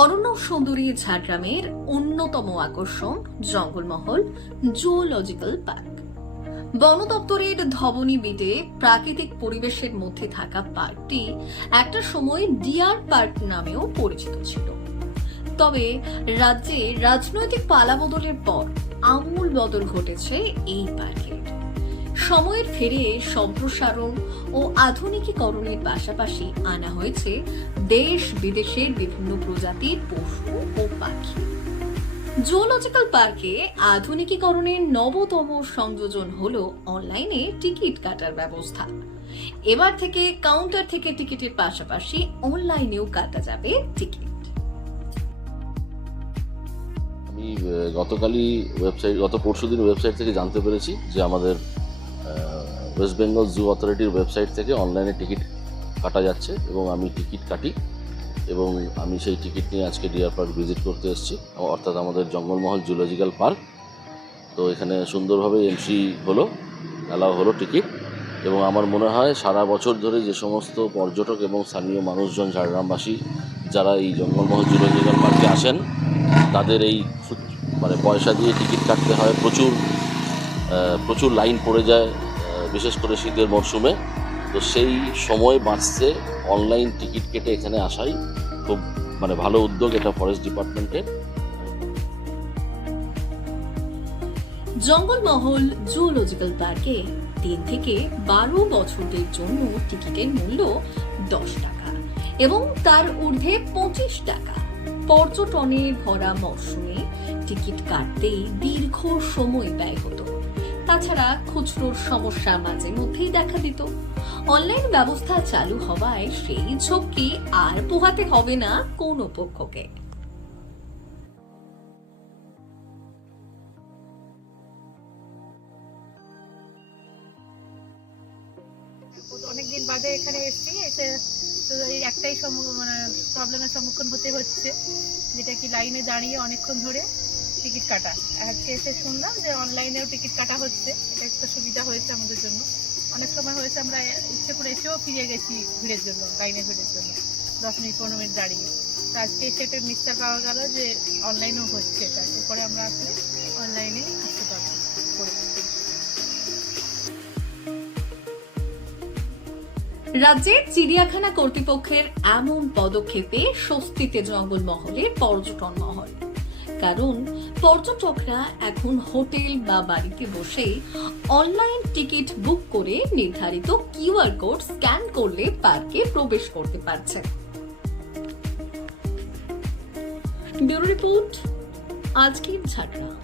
অরণ্য সুন্দরী ঝাড়গ্রামের অন্যতম আকর্ষণ জঙ্গলমহল জুওলজিক্যাল পার্ক। বন দপ্তরের ধবনী বিটে প্রাকৃতিক পরিবেশের মধ্যে থাকা পার্কটি একটা সময় ডিয়ার পার্ক নামেও পরিচিত ছিল। তবে রাজ্যে রাজনৈতিক পালাবদলের পর আমূল বদল ঘটেছে এই পার্কের। সময়ের ফেরে সম্প্রসারণ ও আধুনিকীকরণের পাশাপাশি আনা হয়েছে দেশ বিদেশের বিভিন্ন প্রজাতির পশু ও পাখি। জুওলজিক্যাল পার্কে আধুনিকীকরণের নবতম সংযোজন হলো অনলাইনে টিকিট কাটার ব্যবস্থা। এবার থেকে কাউন্টার থেকে টিকিটের পাশাপাশি অনলাইনেও কাটা যাবে টিকিট। আমি গত পরশুদিন ওয়েবসাইট থেকে জানতে পেরেছি যে আমাদের ওয়েস্ট বেঙ্গল জু অথরিটির ওয়েবসাইট থেকে অনলাইনে টিকিট কাটা যাচ্ছে এবং আমি টিকিট কাটি এবং আমি সেই টিকিট নিয়ে আজকে ডিয়ার পার্ক ভিজিট করতে এসেছি, অর্থাৎ আমাদের জঙ্গলমহল জুওলজিক্যাল পার্ক। তো এখানে সুন্দরভাবে এন্ট্রি অ্যালাউ হলো টিকিট, এবং আমার মনে হয় সারা বছর ধরে যে সমস্ত পর্যটক এবং স্থানীয় মানুষজন ঝাড়গ্রামবাসী যারা এই জঙ্গলমহল জুওলজিক্যাল পার্কে আসেন তাদের এই পয়সা দিয়ে টিকিট কাটতে হয়, প্রচুর লাইন পড়ে যায়, বিশেষ করে শীতের মরশুমে। তো সেই সময় বাঁচতে অনলাইন টিকিট কেটে এখানে আসাই খুব ভালো উদ্যোগ এটা ফরেস্ট ডিপার্টমেন্টের। জঙ্গলমহল জুওলজিক্যাল পার্কে 3 থেকে 12 বছরদের জন্য টিকিটের মূল্য 10 টাকা এবং তার ঊর্ধ্বে 25 টাকা। পর্যটনে ভরা মরশুমে টিকিট কাটতেই দীর্ঘ সময় ব্যয় হতো। তাছাড়া খুচরোর সমস্যা মাঝে মধ্যেই দেখা দিত। অনলাইন ব্যবস্থা চালু হওয়ায় সেই ঝক্কি আর পোহাতে হবে না কোনো পক্ষকে। অনেকদিন বাদে এখানে এসে তো এই একটাই প্রবলেমের সম্মুখীন হতে হচ্ছে, যেটা কি লাইনে দাঁড়িয়ে অনেকক্ষণ ধরে টিকিট কাটা। আজকে এসে শুনলাম যে অনলাইনেও টিকিট কাটা হচ্ছে, এটা একটা সুবিধা হয়েছে আমাদের জন্য। অনেক সময় হয়েছে আমরা ইচ্ছে করে এসেও ফিরে গেছি ভিড়ের জন্য, লাইনে ভিড়ের জন্য 10 মিনিট 15 মিনিট দাঁড়িয়ে। তো আজকে এসে একটা নিশ্চয় পাওয়া গেল যে অনলাইনেও হচ্ছে এটা, এরপরে আমরা আসলে অনলাইনে আসতে পারবো। রাজ্যের চিড়িয়াখানা কর্তৃপক্ষের এমন পদক্ষেপে স্বস্তিতে জঙ্গলমহলের পর্যটন মহল। কারণ পর্যটকরা এখন হোটেল বা বাড়িতে বসে অনলাইন টিকিট বুক করে নির্ধারিত কিউআর কোড স্ক্যান করলে পার্কে প্রবেশ করতে পারছেন। ব্যুরো রিপোর্ট, আজকের ঝাড়গ্রাম।